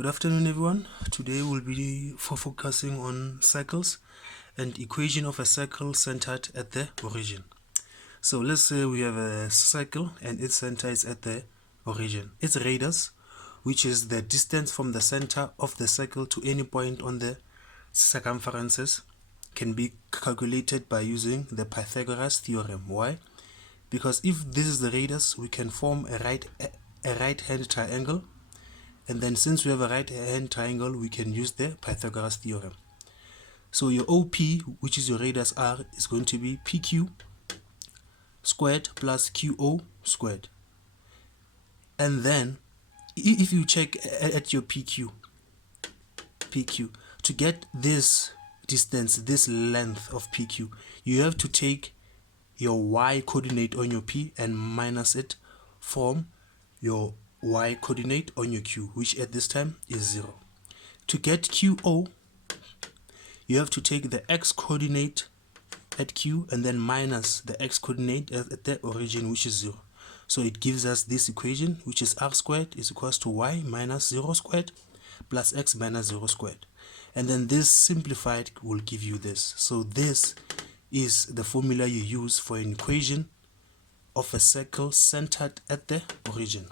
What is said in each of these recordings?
Good afternoon, everyone. Today we'll be focusing on circles and equation of a circle centered at the origin. So let's say we have a circle and its center is at the origin. Its radius, which is the distance from the center of the circle to any point on the circumferences, can be calculated by using the Pythagoras Theorem. Why? Because if this is the radius, we can form a right-hand triangle. And then since we have a right-hand triangle, we can use the Pythagoras Theorem. So your OP, which is your radius R, is going to be PQ squared plus QO squared. And then if you check at your PQ, to get this distance, this length of PQ, you have to take your Y coordinate on your P and minus it from your Y coordinate on your Q, which at this time is 0. To get QO, you have to take the X coordinate at Q and then minus the X coordinate at the origin, which is 0. So it gives us this equation, which is R squared is equals to Y minus 0 squared plus X minus 0 squared. And then this simplified will give you this. So this is the formula you use for an equation of a circle centered at the origin.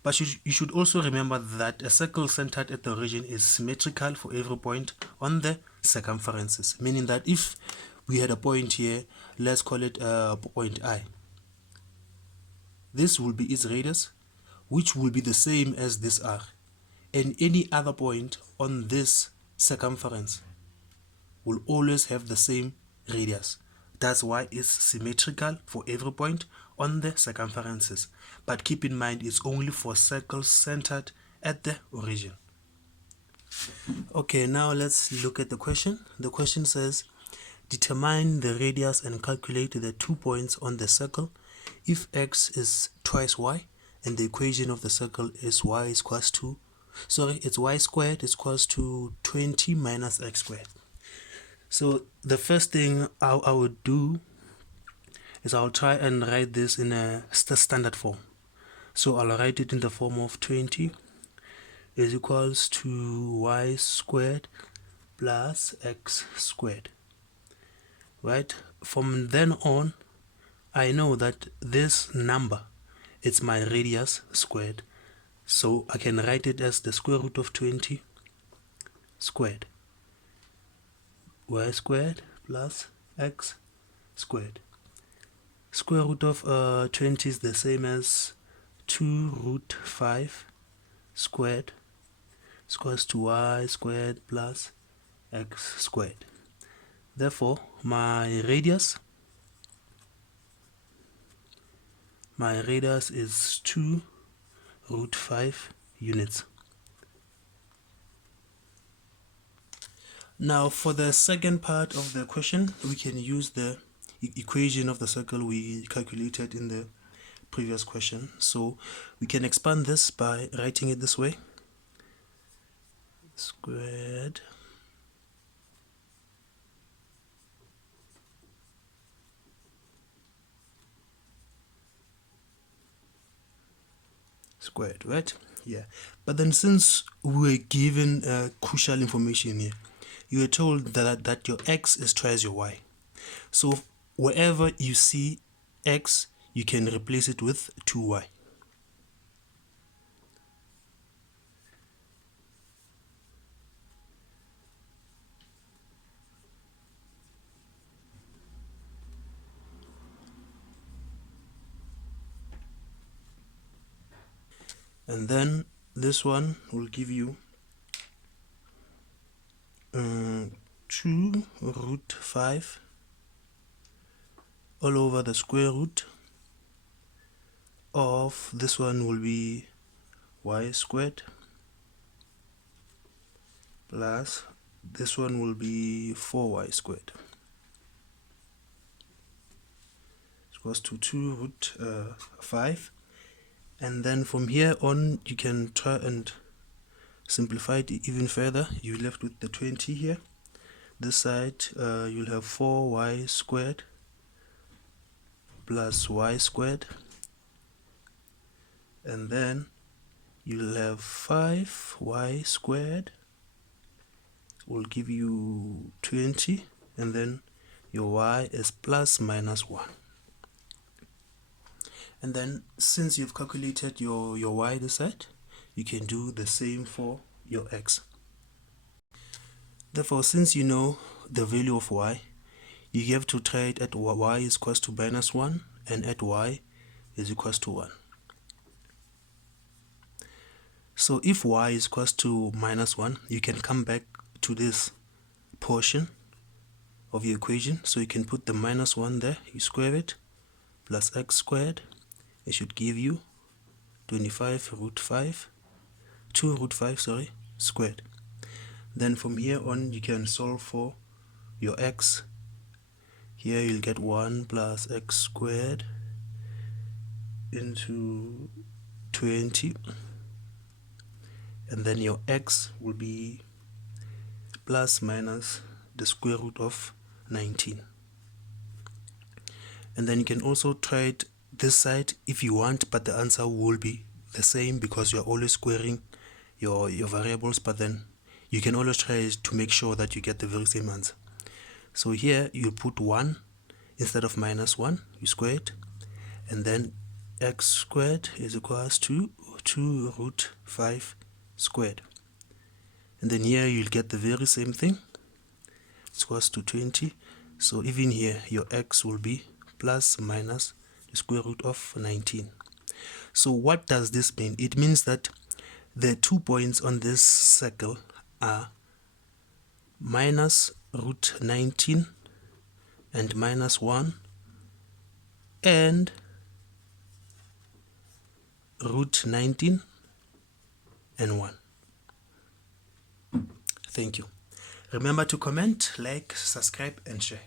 But you should also remember that a circle centered at the origin is symmetrical for every point on the circumferences, meaning that if we had a point here, let's call it point I, this will be its radius, which will be the same as this R, and any other point on this circumference will always have the same radius. That's why it's symmetrical for every point on the circumferences. But keep in mind, it's only for circles centered at the origin. Okay, now let's look at the question. The question says, determine the radius and calculate the 2 points on the circle if x is twice y and the equation of the circle is y is equals to, it's y squared is equals to 20 minus x squared. So the first thing I would do is I'll try and write this in a standard form. So I'll write it in the form of 20 is equals to y squared plus x squared. Right? From then on, I know that this number, it's my radius squared. So I can write it as the square root of 20 squared. Y squared plus x squared. Square root of 20 is the same as 2 root 5 squared equals to y squared plus x squared. Therefore, my radius is 2 root 5 units. Now for the second part of the question, we can use the equation of the circle we calculated in the previous question. So we can expand this by writing it this way. Squared right? Yeah. But then since we were given crucial information here, you were told that your x is twice your y. So wherever you see x, you can replace it with 2y. And then this one will give you 2 root 5 all over the square root of this one will be y squared plus this one will be 4y squared equals to 2 root 5. And then from here on, you can try and simplify it even further. You're left with the 20 here. This side, you'll have 4y squared plus y squared. And then you'll have 5y squared will give you 20, and then your y is plus minus 1. And then since you've calculated your y this side, you can do the same for your x. Therefore, since you know the value of y, you have to try it at y is equals to minus 1 and at y is equals to 1. So if y is equals to minus 1, you can come back to this portion of your equation. So you can put the minus 1 there, you square it, plus x squared. It should give you 25 root 5, 2 root 5, sorry, squared. Then from here on, you can solve for your x. Here you'll get 1 plus x squared into 20. And then your x will be plus minus the square root of 19. And then you can also try it this side if you want, but the answer will be the same because you're always squaring your variables, but then you can always try it to make sure that you get the very same answer. So here you put 1 instead of minus 1, you square it, and then x squared is equals to 2 root 5 squared. And then here you'll get the very same thing. It's equals to 20. So even here your x will be plus minus the square root of 19. So what does this mean? It means that the 2 points on this circle are minus root 19 and minus 1 and root 19 and 1. Thank you. Remember to comment, like, subscribe and share.